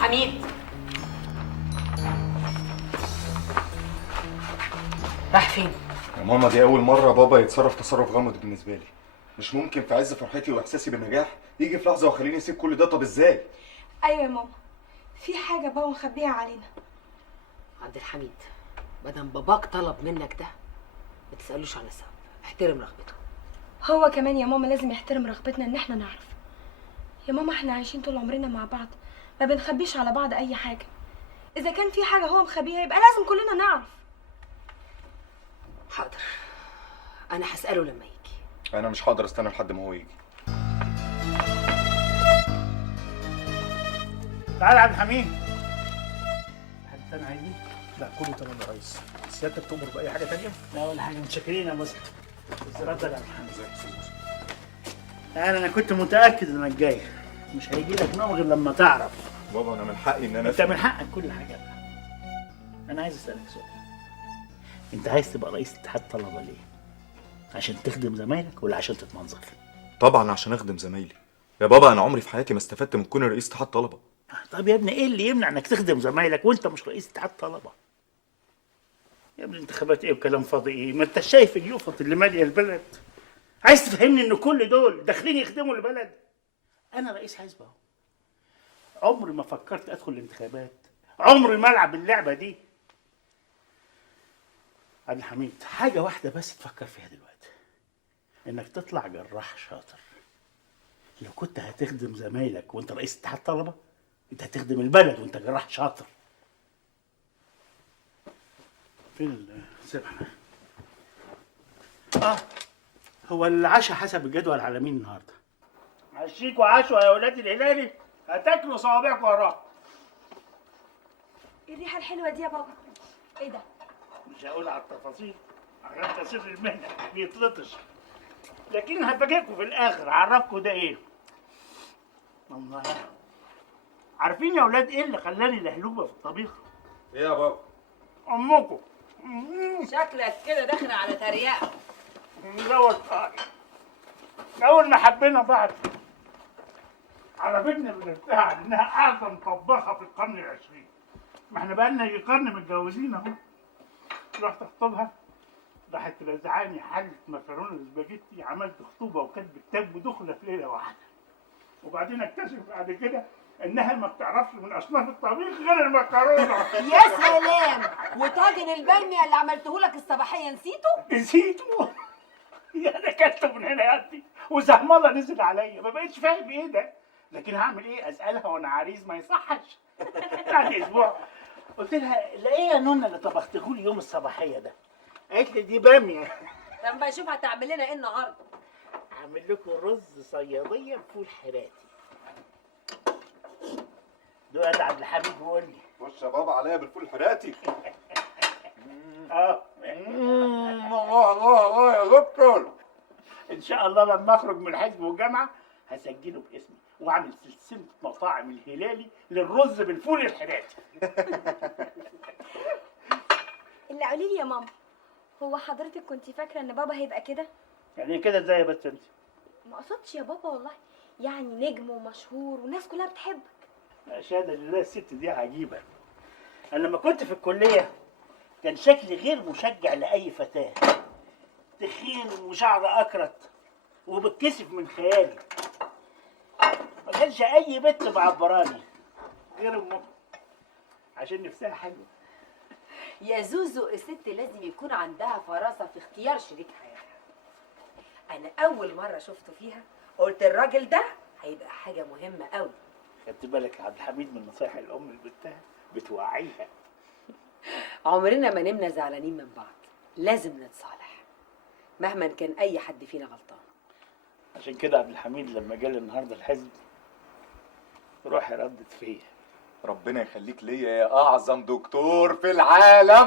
حميد راح فين؟ يا ماما دي أول مرة بابا يتصرف تصرف غامض بالنسبة لي. مش ممكن في عز فرحتي وإحساسي بالنجاح يجي في لحظة ويخليني أسيب كل ده. طب إزاي؟ ايوه يا ماما، في حاجه بابا مخبيها علينا. عبد الحميد، مادام باباك طلب منك ده ما تسألوش على السبب، احترم رغبته. هو كمان يا ماما لازم يحترم رغبتنا ان احنا نعرف. يا ماما احنا عايشين طول عمرنا مع بعض، ما بنخبيش على بعض اي حاجه. اذا كان في حاجه هو مخبيها يبقى لازم كلنا نعرف. حاضر، انا هسأله لما يجي. أنا مش هقدر أستنى لحد ما هو يجي. تعال يا عبد الحميد. حد تاني عايزني؟ لا كله تمام يا ريس. سيادتك تؤمر باي حاجه تانية؟ لا ولا حاجه، متشكرين يا مصر. اتفضل يا عبد الحميد. ازيك يا أستاذ موسى؟ تعال، انا كنت متاكد انك جاي، مش هيجي لك نوم غير لما تعرف. بابا أنا من حقي إن أنا انت من حقك كل حاجه بقى. انا عايز اسالك سؤال، انت عايز تبقى رئيس اتحاد طلبه ليه؟ عشان تخدم زمايلك ولا عشان تتمنظر؟ طبعا عشان أخدم زمايلي. يا بابا أنا عمري في حياتي ما استفدت من كوني رئيس اتحاد طلبة. طب يا ابني ايه اللي يمنع انك تخدم زمايلك وانت مش رئيس اتحاد طلبه؟ يا ابني انتخابات ايه وكلام فاضي ايه؟ ما انت شايف اليوفط اللي ماليه البلد. عايز تفهمني ان كل دول داخلين يخدموا البلد؟ انا رئيس حزب اهو، عمري ما فكرت ادخل الانتخابات، عمري ما العب اللعبه دي. عبد الحميد، حاجه واحده بس تفكر فيها دلوقتي، انك تطلع جراح شاطر. لو كنت هتخدم زمايلك وانت رئيس اتحاد طلبه، انت هتخدم البلد وانت جراح شاطر. فين السبحه؟ هو العشاء حسب الجدول على مين النهارده؟ عشيكوا عشوة يا ولاد الهلالي، هتاكلوا صوابعكم وراه. ايه الريحه الحلوه دي يا بابا؟ ايه ده؟ مش هقول على التفاصيل عشان تسر المهنه بيتلطش، لكن هفاجئكم في الاخر، اعرفكم ده ايه. الله، عارفين يا ولاد ايه اللي خلاني لهلوبه في الطبيخ؟ إيه يا بابا؟ امكم. شكلك كده داخل على تريقة. مزود طارق. اول ما حبينا بعض عرفتني بالارتاح انها اعظم طباخه في القرن العشرين. ما احنا بقالنا يجي قرن متجوزين اهو. رحت اخطبها، راحت رزعاني حله مكرونه سباجيتي، عملت خطوبه وكاتب كتاب ودخله في ليله واحده. وبعدين اكتشف بعد كده انها ما بتعرفش من اصناف الطبيخ غير المكرونه. يا سلام، وطاجن البامية اللي عملته لك الصباحية نسيته؟ نسيته. يا انا كلته من هنا يا ابني وزهمله نزل عليا، ما بقتش فاهم ايه ده، لكن هعمل ايه؟ اسالها وانا عريس ما يصحش. بعد اسبوع قلت لها لا ايه يا نونا اللي طبختهولي يوم الصباحيه ده؟ قالت لي دي باميه. لما اشوف هتعمل لنا ايه النهارده. هعمل لكم رز صياديه بفول حراتي. دلوقتي عبد الحميد بيقول لي خش يا بابا عليا بالفول الحراتي. الله الله الله يا دكتور. ان شاء الله لما اخرج من الحزب والجامعه هسجله باسمي واعمل سلسله مطاعم الهلالي للرز بالفول الحراتي. اللي قولي لي يا ماما، هو حضرتك كنت فاكره ان بابا هيبقى كده؟ يعني كده ازاي بس انت؟ ما قصدتش يا بابا والله، يعني نجم ومشهور والناس كلها بتحبك. شهاده لله الست دي عجيبه. انا لما كنت في الكليه كان شكلي غير مشجع لاي فتاه، تخين وشعر اكرت وبتكسف من خيالي. ما كانش اي بنت معبراني غير امك عشان نفسها حلوه. يا زوزو، الست لازم يكون عندها فراسة في اختيار شريك حياتها. أنا أول مرة شفته فيها قلت الراجل ده هيبقى حاجة مهمة قوي. خدت بالك يا عبد الحميد من نصايح الام لبنتها؟ بتوعيها. عمرنا ما نمنا زعلانين من بعض، لازم نتصالح مهما كان أي حد فينا غلطان. عشان كده عبد الحميد لما جالي النهارده الحزب روحي ردت فيا. ربنا يخليك ليا يا أعظم دكتور في العالم.